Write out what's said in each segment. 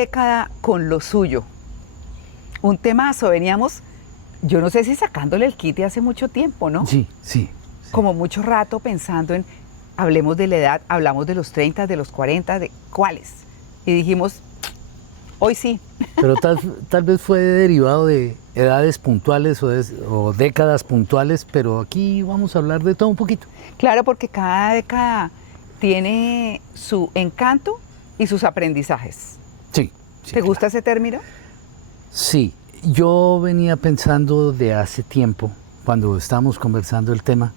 década con lo suyo. Un temazo, veníamos, yo no sé si sacándole el quite hace mucho tiempo, ¿no? Sí, sí. Como mucho rato pensando en, hablemos de la edad, hablamos de los 30, de los 40, de cuáles. Y dijimos, hoy sí. Pero tal vez fue derivado de edades puntuales o décadas puntuales, pero aquí vamos a hablar de todo un poquito. Claro, porque cada década tiene su encanto y sus aprendizajes. Sí. Sí, ¿Te gusta ese término? Sí, yo venía pensando de hace tiempo, cuando estábamos conversando el tema,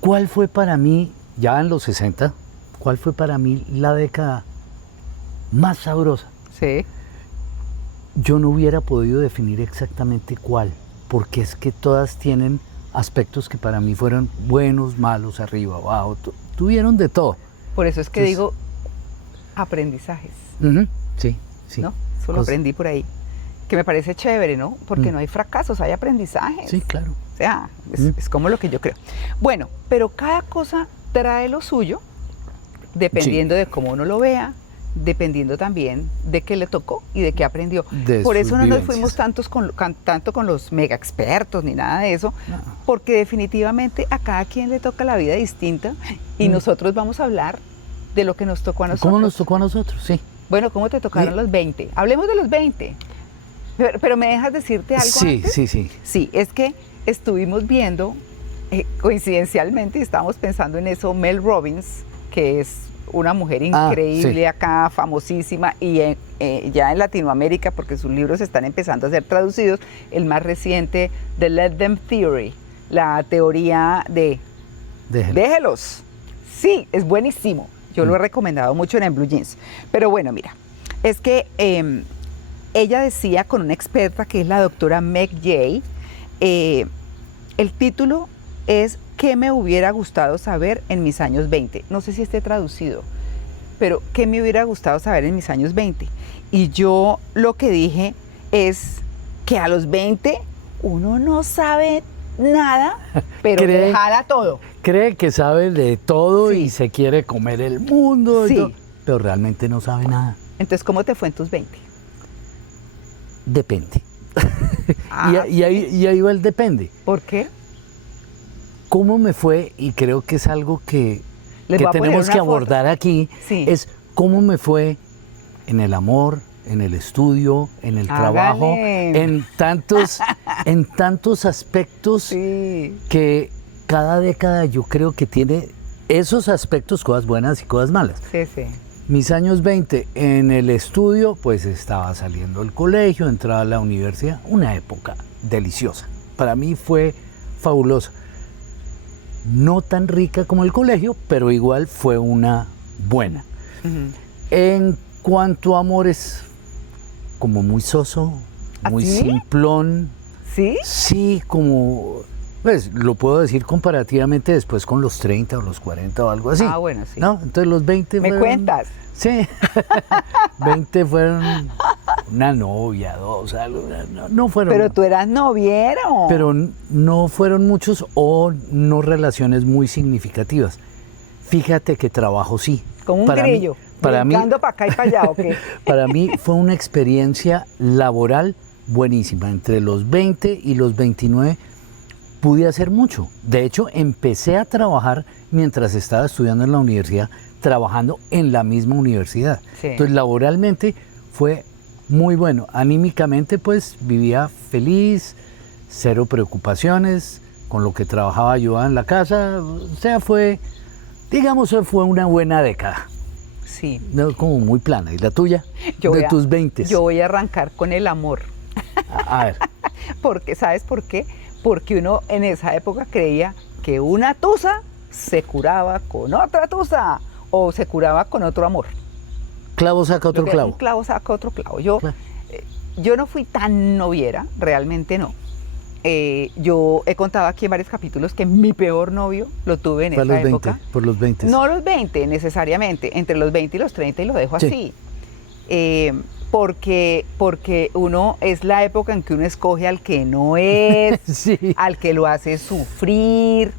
¿cuál fue para mí, ya en los 60, cuál fue para mí la década más sabrosa? Sí. Yo no hubiera podido definir exactamente cuál, porque es que todas tienen aspectos que para mí fueron buenos, malos, arriba, abajo, tuvieron de todo. Por eso es que digo aprendizajes. Sí, sí. ¿No? Eso lo aprendí por ahí. Que me parece chévere, ¿no? Porque no hay fracasos, hay aprendizajes. Sí, claro. O sea, es como lo que yo creo. Bueno, pero cada cosa trae lo suyo, dependiendo de cómo uno lo vea, dependiendo también de qué le tocó y de qué aprendió. Por eso no nos fuimos tanto con los mega expertos ni nada de eso, porque definitivamente a cada quien le toca la vida distinta y nosotros vamos a hablar de lo que nos tocó a nosotros. ¿Cómo nos tocó a nosotros? Sí. Bueno, ¿cómo te tocaron los 20? Hablemos de los 20. Pero ¿me dejas decirte algo antes? Sí. Sí, es que estuvimos viendo, coincidencialmente, y estábamos pensando en eso, Mel Robbins, que es una mujer increíble acá, famosísima, y ya en Latinoamérica, porque sus libros están empezando a ser traducidos, el más reciente, The Let Them Theory, la teoría de... Déjelos. Sí, es buenísimo. Yo lo he recomendado mucho en Blue Jeans. Pero bueno, mira, es que ella decía con una experta que es la doctora Meg Jay, el título es ¿Qué me hubiera gustado saber en mis años 20? No sé si esté traducido, pero ¿qué me hubiera gustado saber en mis años 20? Y yo lo que dije es que a los 20 uno no sabe nada, pero dejara todo. Cree que sabe de todo y se quiere comer el mundo, y todo, pero realmente no sabe nada. Entonces, ¿cómo te fue en tus 20? Depende. Y ahí va el depende. ¿Por qué? ¿Cómo me fue? Y creo que es algo que tenemos que abordar aquí, es cómo me fue en el amor, en el estudio, en el trabajo, en tantos aspectos que cada década yo creo que tiene esos aspectos, cosas buenas y cosas malas. Sí. Mis años 20 en el estudio, pues estaba saliendo del colegio, entraba a la universidad, una época deliciosa. Para mí fue fabulosa. No tan rica como el colegio, pero igual fue una buena. En cuanto a amores, como muy soso, muy simplón. ¿Sí? Sí, como, pues lo puedo decir comparativamente después con los 30 o los 40 o algo así. Ah, bueno, sí. ¿No? Entonces los 20 ¿Me cuentas? Sí, 20 fueron una novia, dos, algo, no fueron. Pero tú eras noviero. Pero no fueron muchos o no relaciones muy significativas. Fíjate que trabajo sí. Como un grillo, brincando para acá y para allá, ¿o qué? Para mí fue una experiencia laboral buenísima. Entre los 20 y los 29 pude hacer mucho. De hecho, empecé a trabajar mientras estaba estudiando en la universidad, trabajando en la misma universidad. Sí. Entonces, laboralmente fue muy bueno. Anímicamente, pues, vivía feliz, cero preocupaciones, con lo que trabajaba yo en la casa. O sea, fue una buena década. Sí. No, como muy plana. ¿Y la tuya? De tus 20. Yo voy a arrancar con el amor. A ver. Porque, ¿sabes por qué? Porque uno en esa época creía que una tusa se curaba con otra tusa o se curaba con otro amor. Clavo saca otro clavo. Un clavo saca otro clavo. Yo no fui tan noviera, realmente no. Yo he contado aquí en varios capítulos que mi peor novio lo tuve en esa época. Por los 20. No los 20 necesariamente, entre los 20 y los 30 y lo dejo así. Porque uno es la época en que uno escoge al que no es, al que lo hace sufrir,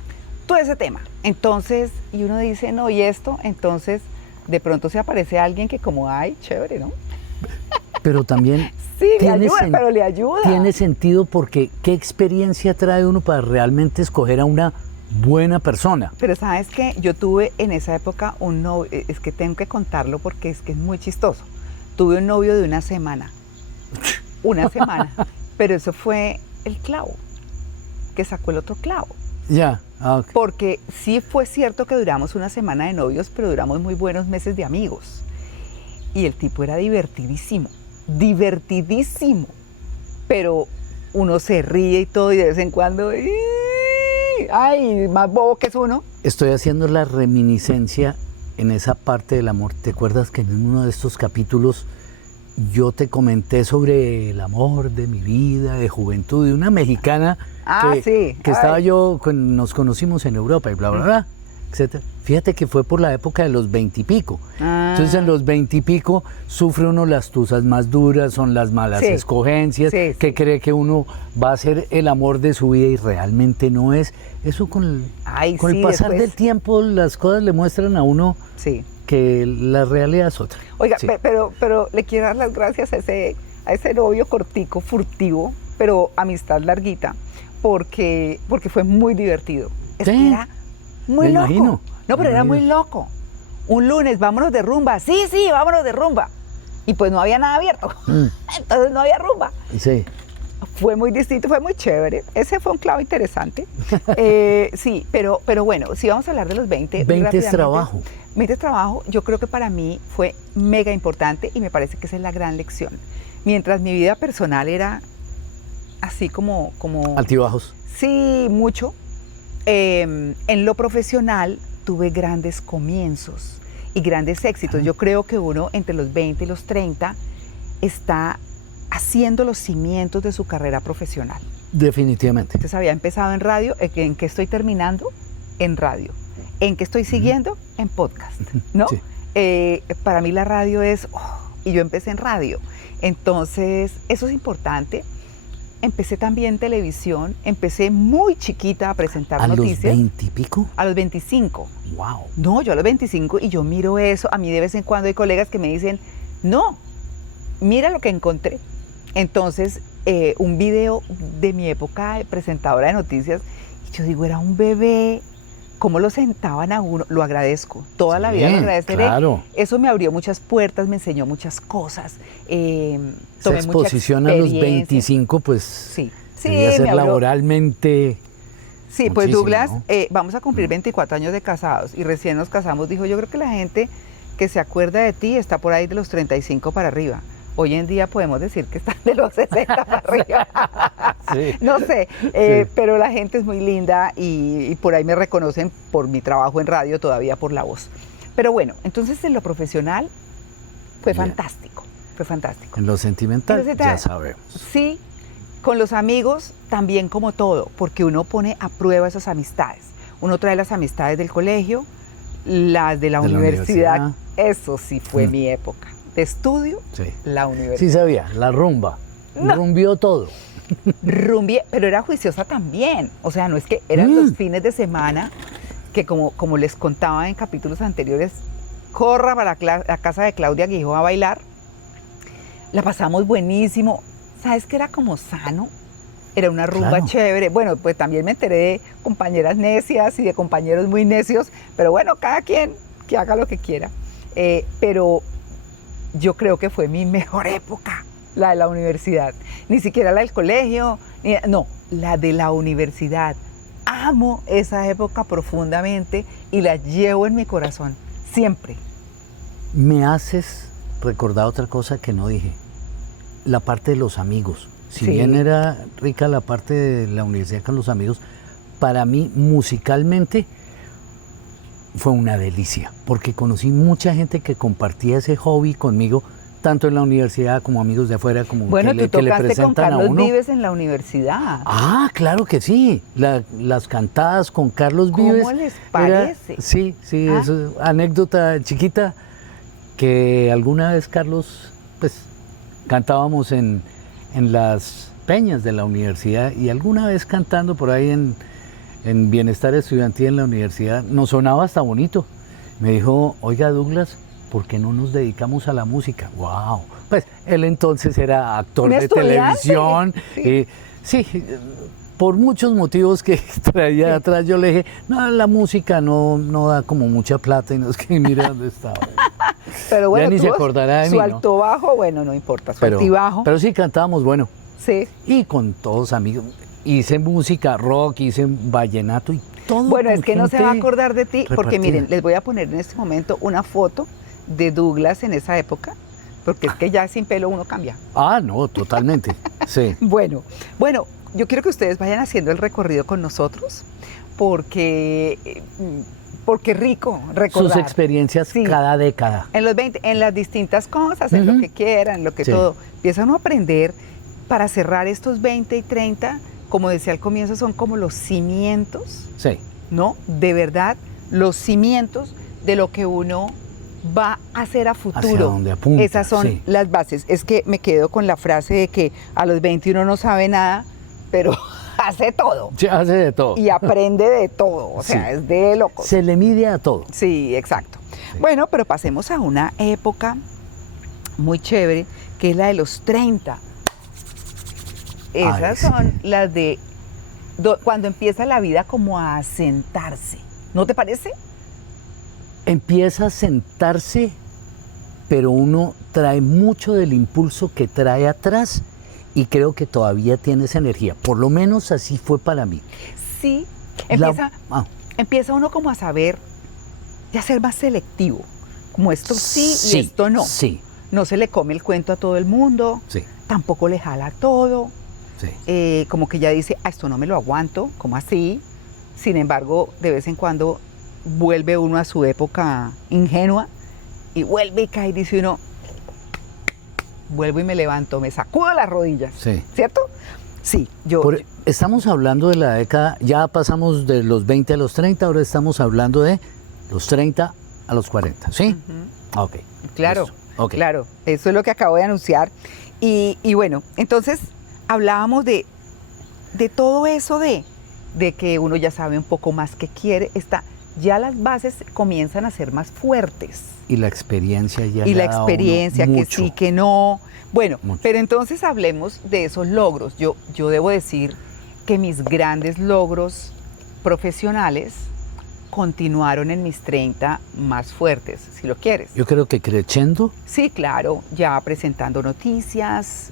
todo ese tema. Entonces, y uno dice, no, ¿y esto? Entonces, de pronto se aparece alguien que como, ay, chévere, ¿no? pero también Sí, le ayuda, pero le ayuda. Tiene sentido porque ¿qué experiencia trae uno para realmente escoger a una buena persona? Pero ¿sabes qué? Yo tuve en esa época un novio, es que tengo que contarlo porque es que es muy chistoso. Tuve un novio de una semana, pero eso fue el clavo, que sacó el otro clavo. Ya, okay. Porque sí fue cierto que duramos una semana de novios, pero duramos muy buenos meses de amigos. Y el tipo era divertidísimo, pero uno se ríe y todo y de vez en cuando, ¡ay! Más bobo que es uno. Estoy haciendo la reminiscencia en esa parte del amor. ¿Te acuerdas que en uno de estos capítulos yo te comenté sobre el amor de mi vida, de juventud, de una mexicana que estaba nos conocimos en Europa y bla, bla, bla, etcétera? Fíjate que fue por la época de los 20 y pico. Entonces en los 20 y pico sufre uno las tusas más duras, son las malas escogencias, que cree que uno va a ser el amor de su vida y realmente no es. Eso con el pasar del tiempo las cosas le muestran a uno que la realidad es otra. Oiga, pero le quiero dar las gracias a ese novio cortico, furtivo, pero amistad larguita, porque fue muy divertido. Es que era muy loco. Imagino. No, pero era muy loco. Un lunes, vámonos de rumba. Sí, vámonos de rumba. Y pues no había nada abierto. Entonces no había rumba. Sí. Fue muy distinto, fue muy chévere. Ese fue un clavo interesante. Sí, pero bueno, si vamos a hablar de los 20. 20 es trabajo. 20 es trabajo, yo creo que para mí fue mega importante y me parece que esa es la gran lección. Mientras mi vida personal era así como altibajos. Sí, mucho. En lo profesional tuve grandes comienzos y grandes éxitos. Yo creo que uno entre los 20 y los 30 está haciendo los cimientos de su carrera profesional. Definitivamente. Entonces había empezado en radio, ¿en qué estoy terminando? En radio. ¿En qué estoy siguiendo? En podcast, ¿no? Sí. Para mí la radio es, y yo empecé en radio. Entonces, eso es importante. Empecé también televisión, empecé muy chiquita a presentar noticias. ¿A los 20 y pico? A los 25. ¡Wow! No, yo a los 25 y yo miro eso. A mí de vez en cuando hay colegas que me dicen, no, mira lo que encontré. Entonces, un video de mi época de presentadora de noticias, y yo digo, era un bebé, cómo lo sentaban a uno, lo agradezco, toda la vida lo agradeceré. Claro. Eso me abrió muchas puertas, me enseñó muchas cosas, tomé esa exposición a los 25, pues debía ser laboralmente. Sí, pues Douglas, ¿no? Vamos a cumplir 24 años de casados y recién nos casamos. Dijo, yo creo que la gente que se acuerda de ti está por ahí de los 35 para arriba. Hoy en día podemos decir que están de los 60 para arriba. Sí. No sé, pero la gente es muy linda y por ahí me reconocen por mi trabajo en radio, todavía por la voz. Pero bueno, entonces en lo profesional fue fantástico, fue fantástico. En lo sentimental, ya sabemos. Sí, con los amigos también como todo, porque uno pone a prueba esas amistades. Uno trae las amistades del colegio, las de la universidad. Eso sí fue mi época. De estudio, la universidad. Sí sabía, la rumba. No. Rumbió todo. Rumbié, pero era juiciosa también. O sea, no es que eran los fines de semana que como les contaba en capítulos anteriores, corra para la casa de Claudia Guijó a bailar. La pasamos buenísimo. ¿Sabes qué era como sano? Era una rumba chévere. Bueno, pues también me enteré de compañeras necias y de compañeros muy necios, pero bueno, cada quien que haga lo que quiera. Pero yo creo que fue mi mejor época, la de la universidad. Ni siquiera la del colegio, no, la de la universidad. Amo esa época profundamente y la llevo en mi corazón, siempre. Me haces recordar otra cosa que no dije, la parte de los amigos. Si bien era rica la parte de la universidad con los amigos, para mí musicalmente fue una delicia, porque conocí mucha gente que compartía ese hobby conmigo, tanto en la universidad como amigos de afuera, como bueno, que le presentan con Carlos a uno. Vives en la universidad. Ah, claro que sí, las cantadas con Carlos Vives. ¿Cómo les parece? Sí, es anécdota chiquita, que alguna vez Carlos, pues, cantábamos en las peñas de la universidad y alguna vez cantando por ahí en Bienestar Estudiantil en la universidad, nos sonaba hasta bonito. Me dijo, oiga Douglas, ¿por qué no nos dedicamos a la música? ¡Wow! Pues él entonces era actor ¿Un de estudiante? televisión. Sí. Sí, por muchos motivos que traía Sí. atrás, yo le dije, no, la música no da como mucha plata y no es que mire dónde estaba. Pero bueno, Ya ni se tuvo acordará de su mí, ¿no? alto bajo, bueno, no importa, su altibajo. Pero sí cantábamos, bueno, Sí. y con todos amigos. Hice música rock, hice vallenato y todo. Bueno, con es que no se va a gente acordar de ti, porque repartida. miren, les voy a poner en este momento una foto de Douglas en esa época, porque es que ya sin pelo uno cambia. Ah, no, totalmente. Sí. Bueno, yo quiero que ustedes vayan haciendo el recorrido con nosotros, porque rico recordar. Sus experiencias Sí. cada década. En los 20, en las distintas cosas, en lo Ujú. que quieran, en lo que Sí. todo. Empieza uno a aprender para cerrar estos 20 y 30, como decía al comienzo, son como los cimientos, Sí. ¿no? De verdad, los cimientos de lo que uno va a hacer a futuro. Hacia donde apunta, Esas son sí. las bases. Es que me quedo con la frase de que a los 21 no sabe nada, pero hace todo. Se hace de todo. Y aprende de todo. O sea, Sí. es de locos. Se le mide a todo. Sí, exacto. Bueno, pero pasemos a una época muy chévere, que es la de los 30. Esas Ay, sí. son las de cuando empieza la vida como a asentarse. ¿No te parece? Empieza a sentarse, pero uno trae mucho del impulso que trae atrás y creo que todavía tiene esa energía. Por lo menos así fue para mí. Sí. La- Empieza uno como a saber y a ser más selectivo. Como esto sí y esto no. Sí, No se le come el cuento a todo el mundo, sí, tampoco le jala todo. sí. Como que ya dice, esto no me lo aguanto, ¿cómo así? Sin embargo, de vez en cuando vuelve uno a su época ingenua y vuelve y cae y dice uno, vuelvo y me levanto, me sacudo las rodillas, Sí. ¿cierto? Sí, yo... Estamos hablando de la década, ya pasamos de los 20 a los 30, ahora estamos hablando de los 30 a los 40, ¿sí? Ujú. Ok. Claro, listo. Ok. claro, eso es lo que acabo de anunciar. Y bueno, entonces hablábamos de todo eso de que uno ya sabe un poco más qué quiere, ya las bases comienzan a ser más fuertes. Y la experiencia ya Y le la ha dado a uno experiencia, que mucho. sí, que no. Bueno, Mucho. pero entonces hablemos de esos logros. Yo debo decir que mis grandes logros profesionales continuaron en mis 30 más fuertes, si lo quieres. Yo creo que creciendo, Sí, claro, ya presentando noticias,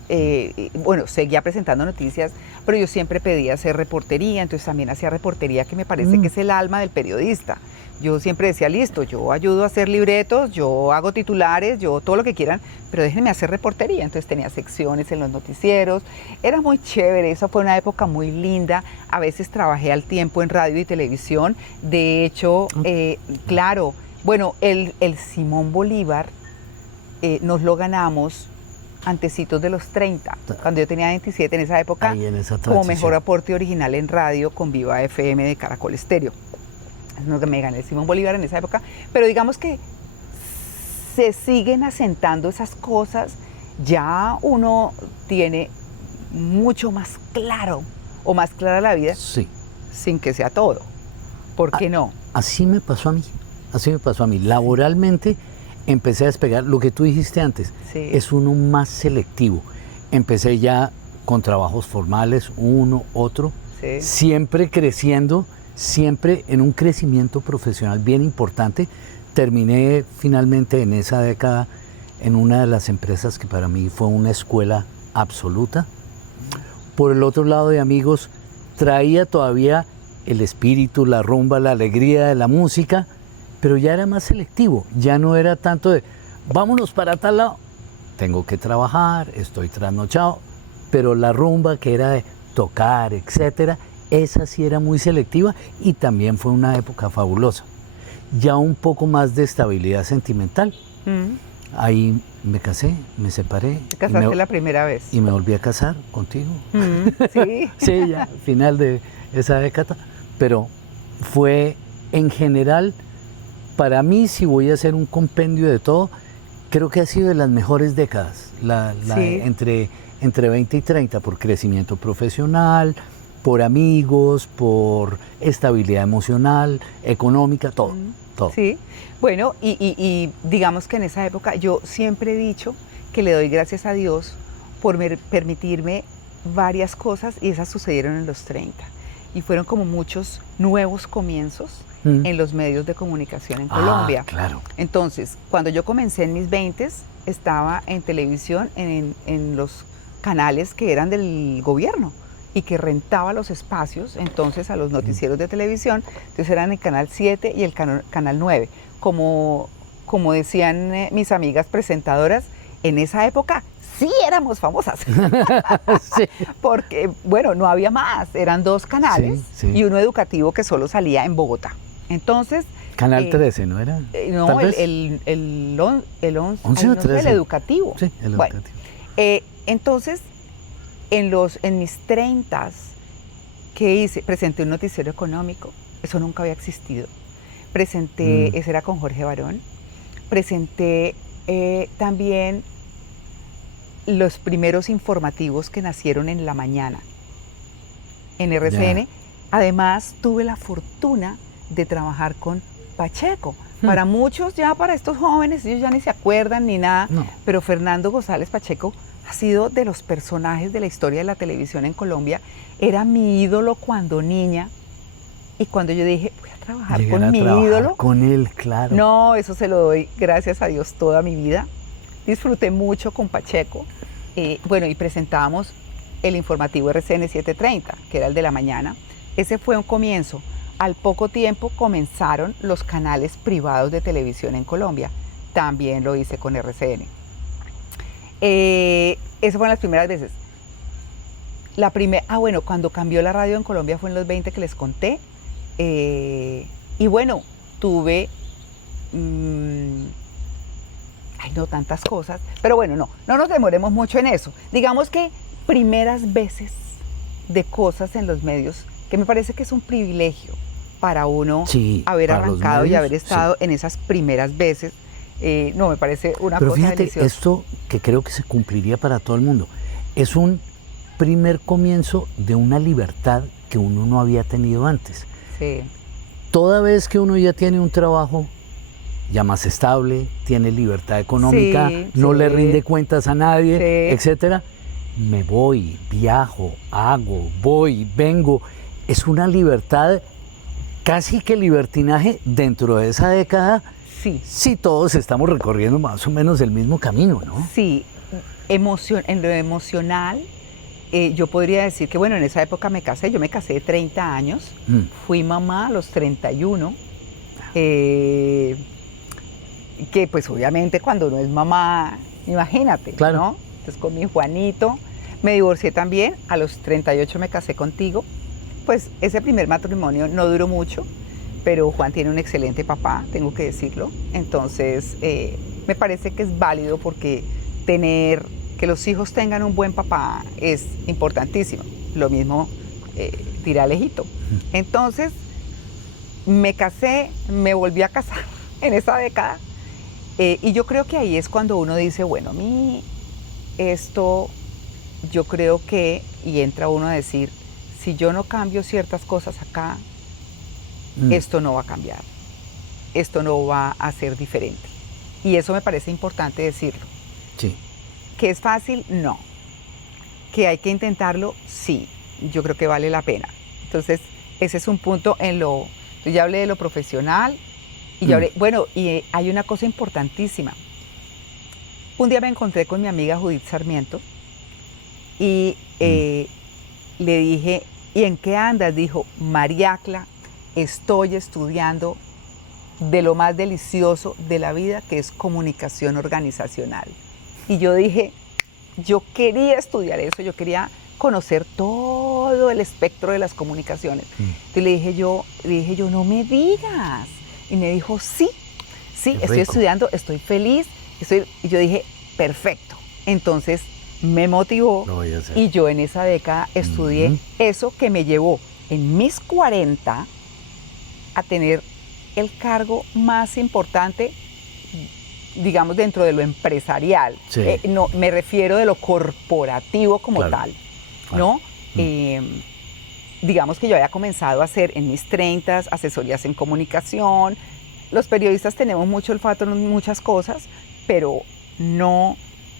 bueno, seguía presentando noticias, pero yo siempre pedía hacer reportería, entonces también hacía reportería, que me parece que es el alma del periodista. Yo siempre decía, listo, yo ayudo a hacer libretos, yo hago titulares, yo todo lo que quieran, pero déjenme hacer reportería. Entonces tenía secciones en los noticieros, era muy chévere, esa fue una época muy linda. A veces trabajé al tiempo en radio y televisión, de hecho, claro, bueno, el Simón Bolívar nos lo ganamos antecitos de los 30, cuando yo tenía 27 en esa época, ahí en esa como transición. mejor aporte original en radio con Viva FM de Caracol Estéreo. Es lo que me gané el Simón Bolívar en esa época, pero digamos que se siguen asentando esas cosas, ya uno tiene mucho más claro o más clara la vida, Sí. sin que sea todo. ¿Por qué no? Así me pasó a mí. Así me pasó a mí. Laboralmente empecé a despegar. Lo que tú dijiste antes, Sí. es uno más selectivo. Empecé ya con trabajos formales, uno, otro, Sí. siempre creciendo, siempre en un crecimiento profesional bien importante. Terminé finalmente en esa década en una de las empresas que para mí fue una escuela absoluta. Por el otro lado de amigos, traía todavía el espíritu, la rumba, la alegría de la música, pero ya era más selectivo, ya no era tanto de vámonos para tal lado, tengo que trabajar, estoy trasnochado, pero la rumba que era de tocar, etcétera, esa sí era muy selectiva y también fue una época fabulosa. Ya un poco más de estabilidad sentimental. Ahí me casé, me separé. Te casaste la primera vez. Y me volví a casar contigo. Sí. Sí, ya, final de esa década. Pero fue en general, para mí, si voy a hacer un compendio de todo, creo que ha sido de las mejores décadas, Sí. entre 20 y 30, por crecimiento profesional, por amigos, por estabilidad emocional, económica, todo, todo. Sí, bueno, y digamos que en esa época yo siempre he dicho que le doy gracias a Dios por permitirme varias cosas y esas sucedieron en los 30. Y fueron como muchos nuevos comienzos en los medios de comunicación en Colombia. Claro. Entonces, cuando yo comencé en mis 20s, estaba en televisión, en los canales que eran del gobierno y que rentaba los espacios entonces a los noticieros de televisión. Entonces eran el Canal 7 y el Canal 9. Como decían mis amigas presentadoras, en esa época sí éramos famosas. Sí. Porque, bueno, no había más, eran 2 canales y uno educativo que solo salía en Bogotá. Entonces... Canal 13, ¿no era? No, el 11 o 13. El educativo. Sí, el educativo. Bueno, entonces, en mis 30s, ¿qué hice? Presenté un noticiero económico, eso nunca había existido. Presenté, ese era con Jorge Barón. Presenté también los primeros informativos que nacieron en la mañana, en RCN. Además, tuve la fortuna de trabajar con Pacheco. Para muchos, ya para estos jóvenes, ellos ya ni se acuerdan ni nada, pero Fernando González Pacheco ha sido de los personajes de la historia de la televisión en Colombia. Era mi ídolo cuando niña, y cuando yo dije, voy a trabajar con mi ídolo. Con él, claro. No, eso se lo doy gracias a Dios toda mi vida. Disfruté mucho con Pacheco. Bueno, y presentábamos el informativo RCN 730, que era el de la mañana. Ese fue un comienzo. Al poco tiempo comenzaron los canales privados de televisión en Colombia. También lo hice con RCN. Esas fueron las primeras veces. Bueno, cuando cambió la radio en Colombia fue en los 20 que les conté. Y bueno, tuve... tantas cosas. Pero bueno, no nos demoremos mucho en eso. Digamos que primeras veces de cosas en los medios, que me parece que es un privilegio para uno haber arrancado y haber estado en esas primeras veces. Me parece una cosa deliciosa. Pero fíjate, esto que creo que se cumpliría para todo el mundo, es un primer comienzo de una libertad que uno no había tenido antes. Sí. Toda vez que uno ya tiene un trabajo ya más estable, tiene libertad económica, no le rinde cuentas a nadie, etcétera, me voy, viajo, voy, vengo. Es una libertad, casi que libertinaje dentro de esa década. Sí, todos estamos recorriendo más o menos el mismo camino, ¿no? Sí, en lo emocional, yo podría decir que, bueno, en esa época yo me casé de 30 años, fui mamá a los 31, que pues obviamente cuando uno es mamá, imagínate, ¿no? Entonces con mi Juanito, me divorcié también, a los 38 me casé contigo. Pues ese primer matrimonio no duró mucho, pero Juan tiene un excelente papá, tengo que decirlo. Entonces, me parece que es válido porque que los hijos tengan un buen papá es importantísimo. Lo mismo dirá Alejito. Entonces, me casé, me volví a casar en esa década. Y yo creo que ahí es cuando uno dice, bueno, a mí esto, yo creo que, y entra uno a decir, si yo no cambio ciertas cosas acá, esto no va a cambiar, esto no va a ser diferente. Y eso me parece importante decirlo. Sí. ¿Que es fácil? No. ¿Que hay que intentarlo? Sí. Yo creo que vale la pena. Entonces, ese es un punto yo ya hablé de lo profesional, y y hay una cosa importantísima. Un día me encontré con mi amiga Judith Sarmiento, y le dije, ¿y en qué andas? Dijo, Mariacla, estoy estudiando de lo más delicioso de la vida, que es comunicación organizacional. Y yo dije, yo quería estudiar eso, yo quería conocer todo el espectro de las comunicaciones. Entonces le dije yo, no me digas. Y me dijo, sí, estoy estudiando, estoy feliz. Y yo dije, perfecto. Entonces me motivó, y yo en esa década estudié eso que me llevó en mis 40 a tener el cargo más importante, digamos, dentro de lo empresarial. No, me refiero de lo corporativo como tal, ¿no? digamos que yo había comenzado a hacer en mis 30 asesorías en comunicación. Los periodistas tenemos mucho olfato en muchas cosas, pero no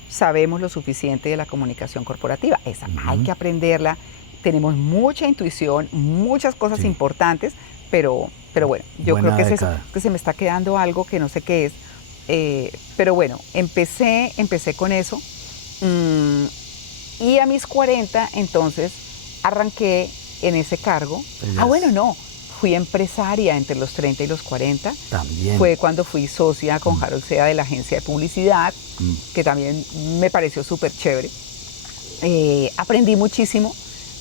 sabemos lo suficiente de la comunicación corporativa. Esa hay que aprenderla. Tenemos mucha intuición, muchas cosas importantes, pero bueno, yo creo que es eso, que se me está quedando algo que no sé qué es. Pero bueno, empecé con eso. Y a mis 40, entonces, arranqué en ese cargo. Fui empresaria entre los 30 y los 40. También. Fue cuando fui socia con Harold Sea de la agencia de publicidad, que también me pareció súper chévere. Aprendí muchísimo,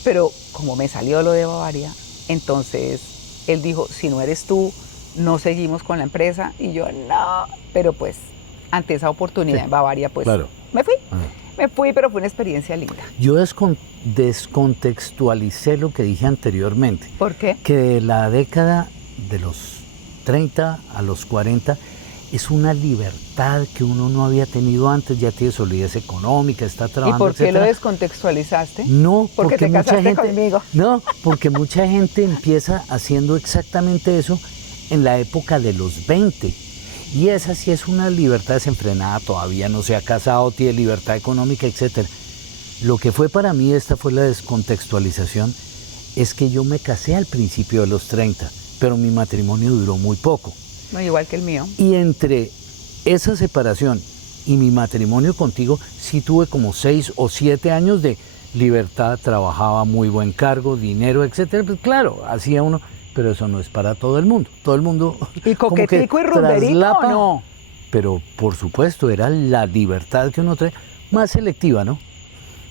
pero como me salió lo de Bavaria, entonces él dijo, si no eres tú, no seguimos con la empresa. Y yo, no, pero pues ante esa oportunidad en Bavaria, pues me fui. Me fui, pero fue una experiencia linda. Yo descontextualicé lo que dije anteriormente. ¿Por qué? Que de la década de los 30 a los 40 es una libertad que uno no había tenido antes, ya tiene solidez económica, está trabajando, ¿Y por qué lo descontextualizaste? No, porque te casaste conmigo. No, porque mucha gente empieza haciendo exactamente eso en la época de los 20. Y esa sí es una libertad desenfrenada, todavía no se ha casado, tiene libertad económica, etc. Lo que fue para mí, esta fue la descontextualización, es que yo me casé al principio de los 30, pero mi matrimonio duró muy poco. No, igual que el mío. Y entre esa separación y mi matrimonio contigo, sí tuve como 6 o 7 años de libertad, trabajaba muy buen cargo, dinero, etc. Pues claro, hacía uno... Pero eso no es para todo el mundo. Todo el mundo... ¿Y coquetico y rumberito o no? Pero por supuesto, era la libertad que uno trae, más selectiva, ¿no?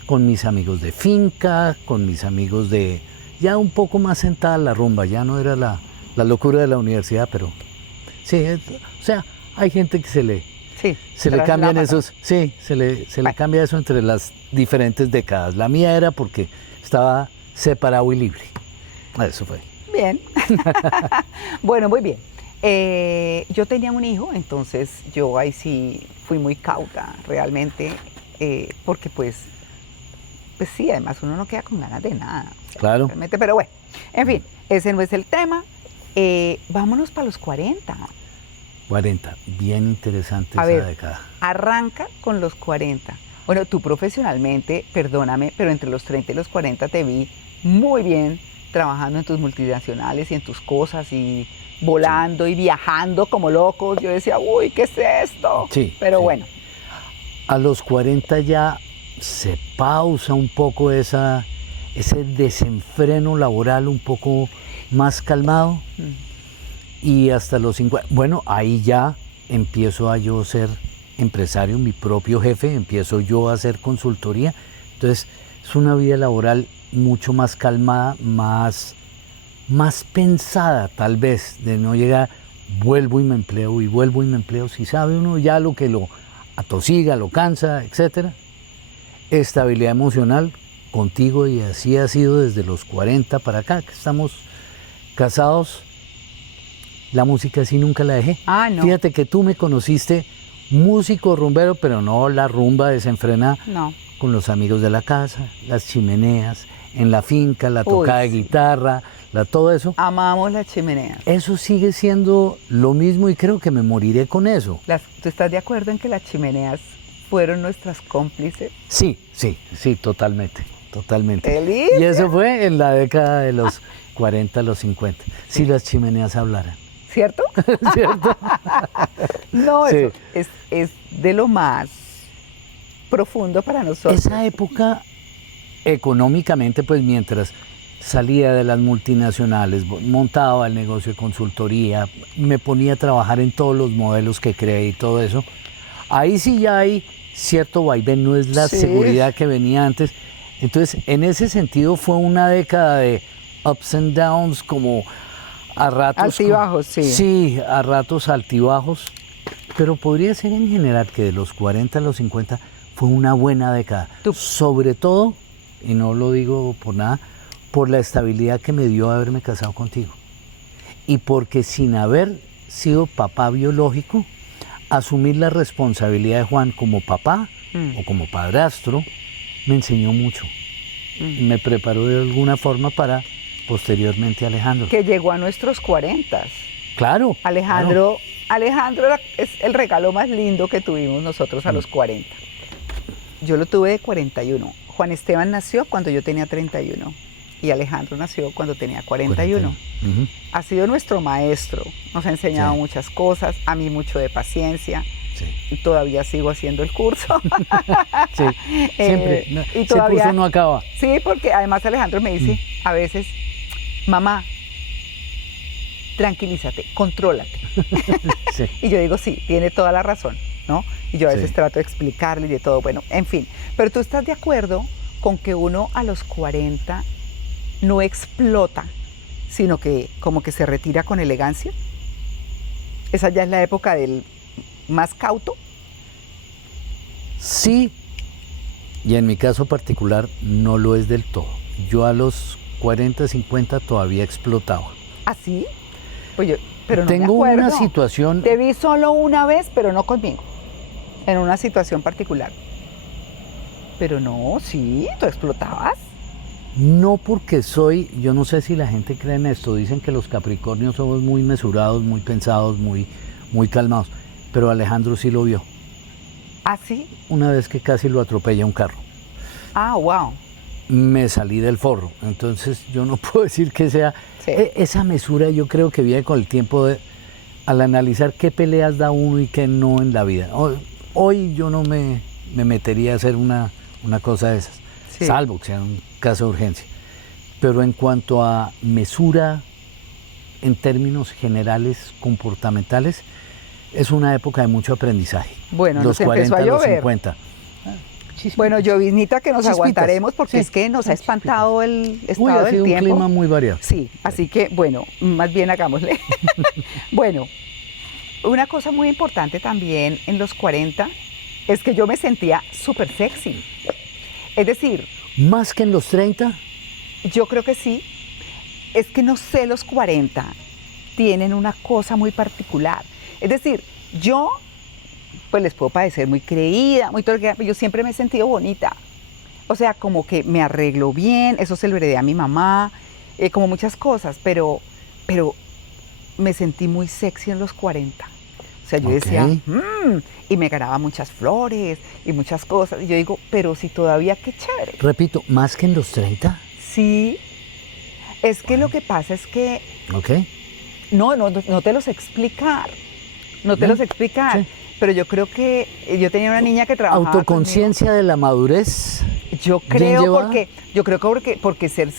Con mis amigos de finca, con mis amigos de... Ya un poco más sentada la rumba, ya no era la locura de la universidad, pero... Sí, o sea, hay gente que se le cambian esos... Sí, se le cambia eso entre las diferentes décadas. La mía era porque estaba separado y libre. Eso fue. Bien. Bueno, muy bien. Yo tenía un hijo, entonces yo ahí sí fui muy cauta realmente, porque pues sí, además uno no queda con ganas de nada. O sea, claro. Realmente, pero bueno, en fin, ese no es el tema. Vámonos para los 40. 40, bien interesante esa década. Arranca con los 40. Bueno, tú profesionalmente, perdóname, pero entre los 30 y los 40 te vi muy bien trabajando en tus multinacionales y en tus cosas y volando y viajando como locos. Yo decía, uy, ¿qué es esto? Sí, pero bueno. A los 40 ya se pausa un poco ese desenfreno laboral un poco más calmado. Y hasta los 50, bueno, ahí ya empiezo a yo ser empresario, mi propio jefe, empiezo yo a hacer consultoría. Entonces, es una vida laboral mucho más calmada, más pensada tal vez, de no llegar, vuelvo y me empleo, y vuelvo y me empleo, si sabe uno ya lo que lo atosiga, lo cansa, etc. Estabilidad emocional contigo, y así ha sido desde los 40 para acá, que estamos casados. La música sí nunca la dejé. No. Fíjate que tú me conociste músico rumbero, pero no la rumba desenfrenada. No. Con los amigos de la casa, las chimeneas, en la finca, la tocada de guitarra, todo eso. Amamos las chimeneas. Eso sigue siendo lo mismo y creo que me moriré con eso. ¿Tú estás de acuerdo en que las chimeneas fueron nuestras cómplices? Sí, totalmente. ¡Delicia! Y eso fue en la década de los 40, los 50. Si las chimeneas hablaran. ¿Cierto? ¿Cierto? No, sí. Eso es de lo más profundo para nosotros. Esa época, económicamente, pues mientras salía de las multinacionales, montaba el negocio de consultoría, me ponía a trabajar en todos los modelos que creé y todo eso, ahí sí ya hay cierto vaivén, no es la seguridad que venía antes. Entonces, en ese sentido fue una década de ups and downs, como a ratos... Altibajos, sí. Sí, a ratos altibajos, pero podría ser en general que de los 40 a los 50 fue una buena década. Sobre todo, y no lo digo por nada, por la estabilidad que me dio haberme casado contigo. Y porque sin haber sido papá biológico, asumir la responsabilidad de Juan como papá o como padrastro me enseñó mucho. Me preparó de alguna forma para posteriormente Alejandro. Que llegó a nuestros 40. Claro. Alejandro es el regalo más lindo que tuvimos nosotros a los 40. Yo lo tuve de 41. Juan Esteban nació cuando yo tenía 31 y Alejandro nació cuando tenía 41. Ha sido nuestro maestro, nos ha enseñado muchas cosas, a mí mucho de paciencia. Sí. Y todavía sigo haciendo el curso. Sí, siempre. Y todavía, ese curso no acaba. Sí, porque además Alejandro me dice a veces, mamá, tranquilízate, contrólate. Sí. Y yo digo, sí, tiene toda la razón, ¿no? Y yo a veces trato de explicarle y de todo, bueno, en fin. Pero tú estás de acuerdo con que uno a los 40 no explota, sino que como que se retira con elegancia. Esa ya es la época del más cauto. Sí, y en mi caso particular no lo es del todo. Yo a los 40, 50 todavía explotaba. ¿Ah, sí? Pues yo, pero no tengo me acuerdo. Una situación... Te vi solo una vez, pero no conmigo, en una situación particular. Pero no, sí, tú explotabas. No, porque yo no sé si la gente cree en esto, dicen que los Capricornios somos muy mesurados, muy pensados, muy calmados, pero Alejandro sí lo vio. ¿Ah, sí? Una vez que casi lo atropella un carro. Ah, wow. Me salí del forro, entonces yo no puedo decir que sea... Sí. Esa mesura yo creo que viene con el tiempo al analizar qué peleas da uno y qué no en la vida. Hoy yo no me metería a hacer una cosa de esas, sí, salvo que sea un caso de urgencia. Pero en cuanto a mesura, en términos generales comportamentales, es una época de mucho aprendizaje. Bueno, los 40, a los 50. Bueno, lloviznita que nos aguantaremos porque es que nos ha espantado el estado del tiempo. Un clima muy variado. Sí, así que bueno, más bien hagámosle. Bueno, una cosa muy importante también en los 40 es que yo me sentía súper sexy. Es decir... ¿Más que en los 30? Yo creo que sí. Es que no sé, los 40 tienen una cosa muy particular. Es decir, yo... pues les puedo parecer muy creída, muy torqueda, pero yo siempre me he sentido bonita. O sea, como que me arreglo bien, eso se lo heredé a mi mamá, como muchas cosas, pero me sentí muy sexy en los 40. O sea, yo decía, y me ganaba muchas flores y muchas cosas. Y yo digo, pero si todavía, qué chévere. Repito, ¿más que en los 30? Sí. Es que lo que pasa es que... No te lo sé explicar. No te lo sé explicar. Sí. Pero yo creo que yo tenía una niña que trabajaba ¿Autoconciencia conmigo. De la madurez? Yo creo porque ser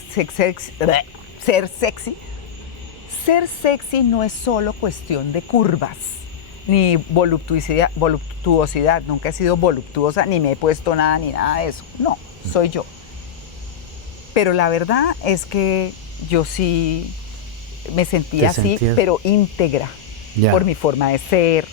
sexy no es solo cuestión de curvas, ni voluptuosidad. Nunca he sido voluptuosa, ni me he puesto nada, ni nada de eso. No, soy yo. Pero la verdad es que yo sí me sentía así, pero íntegra, por mi forma de ser,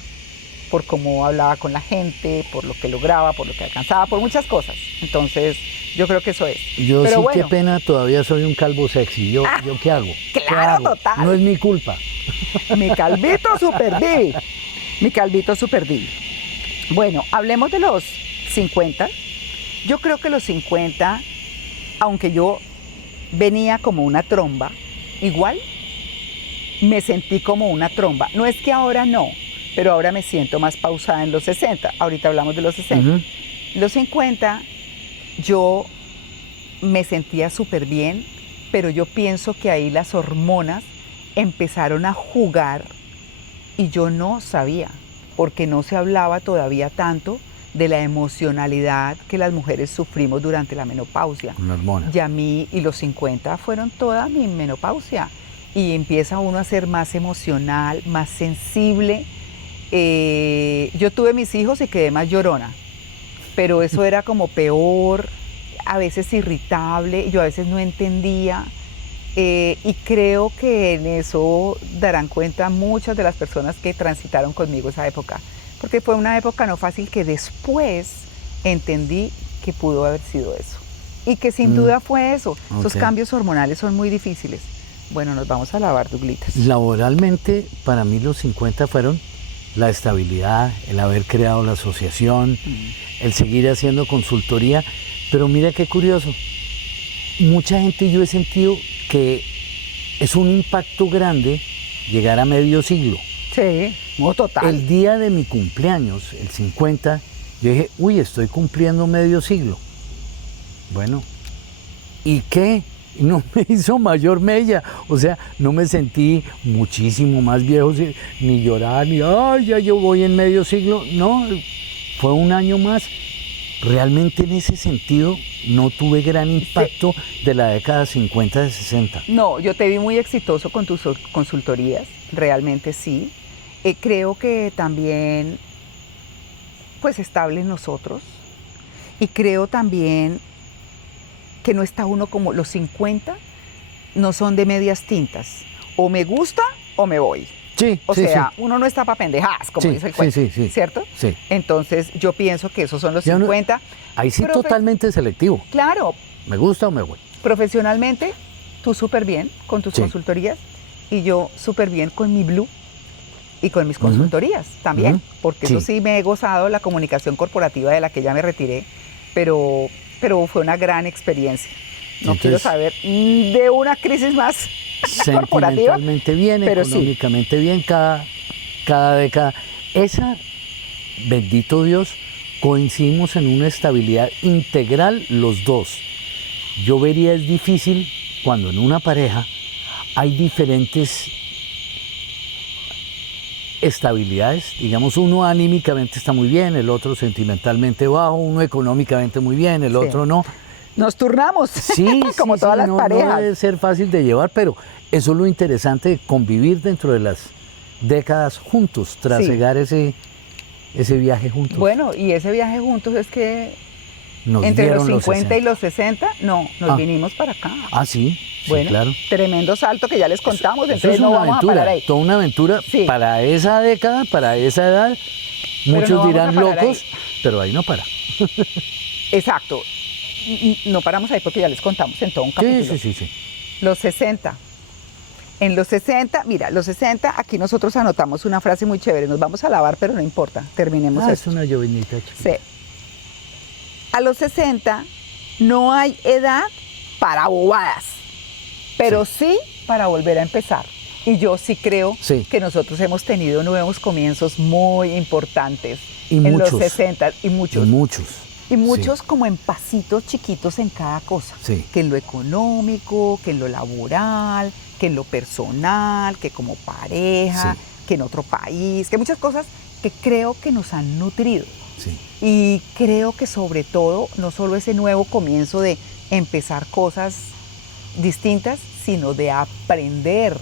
por cómo hablaba con la gente, por lo que lograba, por lo que alcanzaba, por muchas cosas. Entonces, yo creo que eso es. Yo pero sí, bueno, qué pena, todavía soy un calvo sexy. ¿Yo qué hago? Claro, ¿qué hago? Total. No es mi culpa. Mi calvito super divi. Mi calvito super divi. Bueno, hablemos de los 50. Yo creo que los 50, aunque yo venía como una tromba, igual me sentí como una tromba. No es que ahora no, pero ahora me siento más pausada en los 60. Ahorita hablamos de los 60. Los 50, yo me sentía súper bien, pero yo pienso que ahí las hormonas empezaron a jugar y yo no sabía, porque no se hablaba todavía tanto de la emocionalidad que las mujeres sufrimos durante la menopausia. Una hormona. Y a mí, y los 50 fueron toda mi menopausia. Y empieza uno a ser más emocional, más sensible. Yo tuve mis hijos y quedé más llorona, pero eso era como peor, a veces irritable, yo a veces no entendía, y creo que en eso darán cuenta muchas de las personas que transitaron conmigo esa época, porque fue una época no fácil que después entendí que pudo haber sido eso, y que sin duda fue eso. Esos cambios hormonales son muy difíciles. Bueno, nos vamos a lavar, Douglitas. Laboralmente, para mí los 50 fueron la estabilidad, el haber creado la asociación, el seguir haciendo consultoría, pero mira qué curioso, mucha gente yo he sentido que es un impacto grande llegar a medio siglo. Sí, no, total. El día de mi cumpleaños, el 50, yo dije, uy, estoy cumpliendo medio siglo. Bueno, ¿y qué? No me hizo mayor mella, o sea, no me sentí muchísimo más viejo, ni llorar, ni, ay, ya yo voy en medio siglo. No, fue un año más. Realmente en ese sentido no tuve gran impacto de la década 50 de 60. No, yo te vi muy exitoso con tus consultorías, realmente sí. Creo que también, pues, estable en nosotros. Y creo también que no está uno como los 50, no son de medias tintas. O me gusta o me voy. Sí, o sí, sea, sí. uno no está para pendejadas, como Sí, dice el cuento, sí. ¿cierto? Sí. Entonces, yo pienso que esos son los Ya no- 50. Ahí sí totalmente selectivo. Claro, ¿Me gusta o me voy? profesionalmente, tú súper bien con tus Sí. consultorías y yo súper bien con mi Blue y con mis consultorías también, porque eso sí me he gozado la comunicación corporativa de la que ya me retiré, pero fue una gran experiencia. No Entonces, quiero saber de una crisis más corporativa. Sentimentalmente bien, pero económicamente bien, cada década. Esa, bendito Dios, coincidimos en una estabilidad integral los dos. Yo vería es difícil cuando en una pareja hay diferentes estabilidades, digamos, uno anímicamente está muy bien, el otro sentimentalmente bajo, uno económicamente muy bien, el otro no. Nos turnamos, Sí, como todas las no, parejas. No debe ser fácil de llevar, pero eso es lo interesante de convivir dentro de las décadas juntos, trasegar ese viaje juntos. Bueno, y ese viaje juntos es que Nos entre los dieron 50 y los 60, no, nos vinimos para acá. Ah, sí, Bueno, claro. tremendo salto que ya les contamos, Eso entonces es no una vamos aventura, a parar ahí. toda una aventura para esa década, para esa edad. Muchos no vamos dirán a parar locos, ahí. pero ahí no para. Exacto. No paramos ahí porque ya les contamos en todo un capítulo. Sí. Los 60. En los 60, mira, los 60, aquí nosotros anotamos una frase muy chévere. Nos vamos a lavar, pero no importa. Terminemos Es esto. una llovinita chiquita. Sí. A los 60 no hay edad para bobadas, pero sí para volver a empezar. Y yo sí creo que nosotros hemos tenido nuevos comienzos muy importantes en los 60 y muchos como en pasitos chiquitos en cada cosa, que en lo económico, que en lo laboral, que en lo personal, que como pareja, que en otro país, que muchas cosas que creo que nos han nutrido. Y creo que sobre todo no solo ese nuevo comienzo de empezar cosas distintas, sino de aprender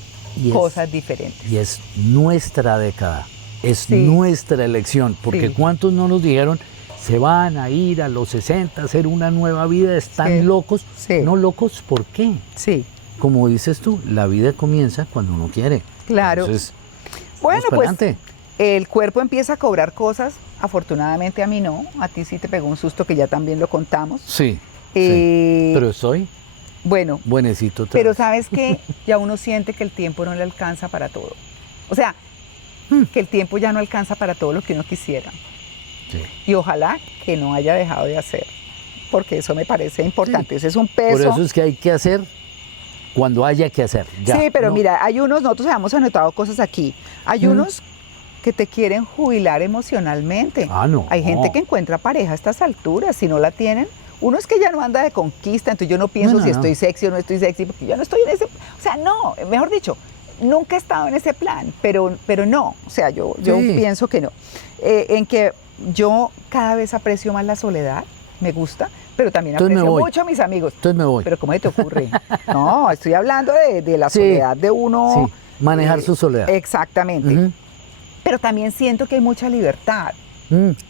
cosas diferentes. Y es nuestra década, es nuestra elección, porque ¿cuántos no nos dijeron se van a ir a los 60 a hacer una nueva vida, están locos? No locos, ¿por qué? Como dices tú, la vida comienza cuando uno quiere. Claro. Entonces, bueno, pues el cuerpo empieza a cobrar cosas, afortunadamente a mí no, a ti sí te pegó un susto que ya también lo contamos. Sí, pero estoy buenecito. Pero sabes que ya uno siente que el tiempo no le alcanza para todo. O sea, que el tiempo ya no alcanza para todo lo que uno quisiera. Y ojalá que no haya dejado de hacer, porque eso me parece importante. Ese es un peso. Por eso es que hay que hacer cuando haya que hacer. Ya, sí, pero mira, hay unos, nosotros habíamos anotado cosas aquí, hay unos que te quieren jubilar emocionalmente. Hay gente que encuentra pareja a estas alturas, si no la tienen. Uno es que ya no anda de conquista, entonces yo no pienso si estoy sexy o no estoy sexy, porque yo no estoy en ese, o sea, no, mejor dicho, nunca he estado en ese plan, pero no, o sea, yo pienso que no. En que yo cada vez aprecio más la soledad, me gusta, pero también aprecio mucho a mis amigos. Entonces me voy. Pero ¿cómo te ocurre? No, estoy hablando de la soledad de uno. Manejar su soledad. Exactamente. Pero también siento que hay mucha libertad.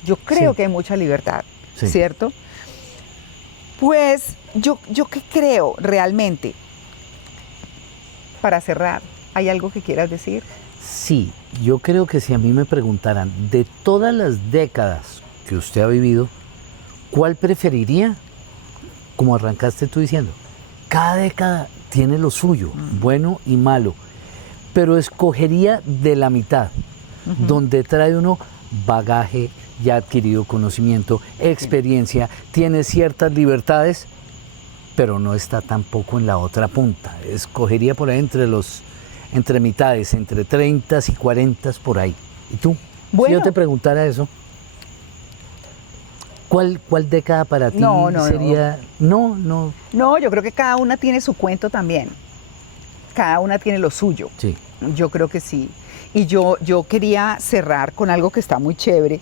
Yo creo que hay mucha libertad, ¿cierto? Pues yo qué creo realmente. Para cerrar, ¿hay algo que quieras decir? Sí, yo creo que si a mí me preguntaran de todas las décadas que usted ha vivido, ¿cuál preferiría? Como arrancaste tú diciendo, cada década tiene lo suyo, bueno y malo, pero escogería de la mitad, donde trae uno bagaje, ya adquirido conocimiento, experiencia, tiene ciertas libertades, pero no está tampoco en la otra punta. Escogería por ahí entre mitades, entre 30 y 40 por ahí. ¿Y tú? Bueno. Si yo te preguntara eso, ¿cuál década para ti sería? No. No, yo creo que cada una tiene su cuento también. Cada una tiene lo suyo. Sí. Yo creo que sí. Y yo quería cerrar con algo que está muy chévere,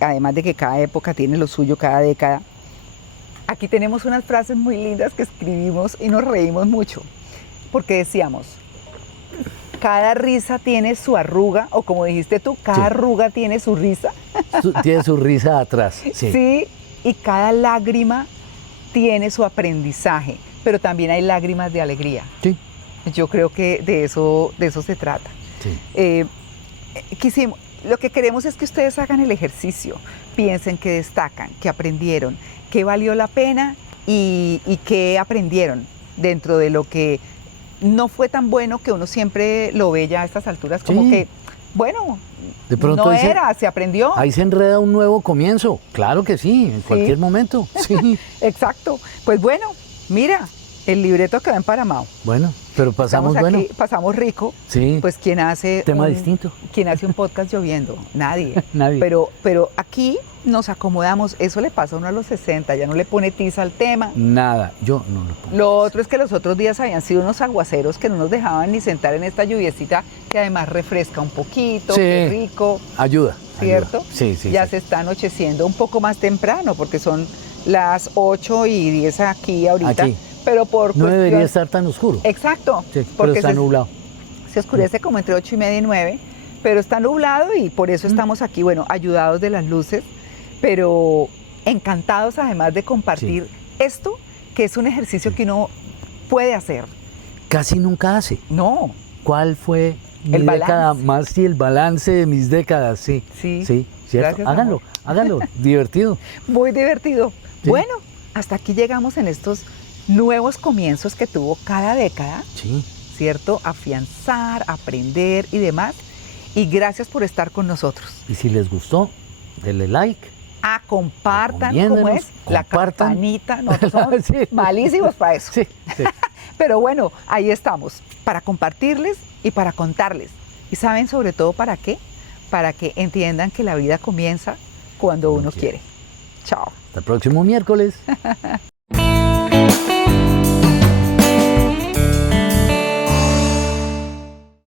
además de que cada época tiene lo suyo, cada década. Aquí tenemos unas frases muy lindas que escribimos y nos reímos mucho, porque decíamos, cada risa tiene su arruga, o como dijiste tú, cada arruga tiene su risa. Tiene su risa atrás. Sí. Sí, y cada lágrima tiene su aprendizaje, pero también hay lágrimas de alegría. Sí. Yo creo que de eso se trata. Sí. Lo que queremos es que ustedes hagan el ejercicio, piensen que destacan, que aprendieron, que valió la pena y que aprendieron dentro de lo que no fue tan bueno, que uno siempre lo ve ya a estas alturas como que, bueno, de pronto se aprendió. Ahí se enreda un nuevo comienzo, claro que sí, en cualquier momento. Sí. Exacto, pues bueno, mira, el libreto quedó emparamado. Bueno, pero pasamos aquí, pasamos rico. Sí. Pues ¿quién hace distinto? ¿Quién hace un podcast lloviendo? Nadie. Nadie. Pero aquí nos acomodamos. Eso le pasa a uno a los 60, ya no le pone tiza al tema. Nada, yo no lo pongo. Lo otro es que los otros días habían sido unos aguaceros que no nos dejaban ni sentar en esta lluviecita, que además refresca un poquito, qué rico. Ayuda. ¿Cierto? Sí. Ya se está anocheciendo un poco más temprano, porque son las 8:10 aquí ahorita. Aquí. Pero por no debería estar tan oscuro. Exacto. Sí, porque pero está nublado. Se oscurece como entre 8:30 y 9, pero está nublado y por eso estamos aquí, bueno, ayudados de las luces, pero encantados además de compartir esto, que es un ejercicio que uno puede hacer. Casi nunca hace. No. ¿Cuál fue mi década más? Sí, el balance de mis décadas, sí. Sí, ¿cierto? Gracias, háganlo, divertido. Muy divertido. Sí. Bueno, hasta aquí llegamos en estos nuevos comienzos que tuvo cada década, ¿cierto? Afianzar, aprender y demás. Y gracias por estar con nosotros. Y si les gustó, denle like. Compartan, ¿cómo es? La campanita. Nosotros somos malísimos para eso. Sí. Pero bueno, ahí estamos, para compartirles y para contarles. ¿Y saben sobre todo para qué? Para que entiendan que la vida comienza cuando uno quiere. Chao. Hasta el próximo miércoles.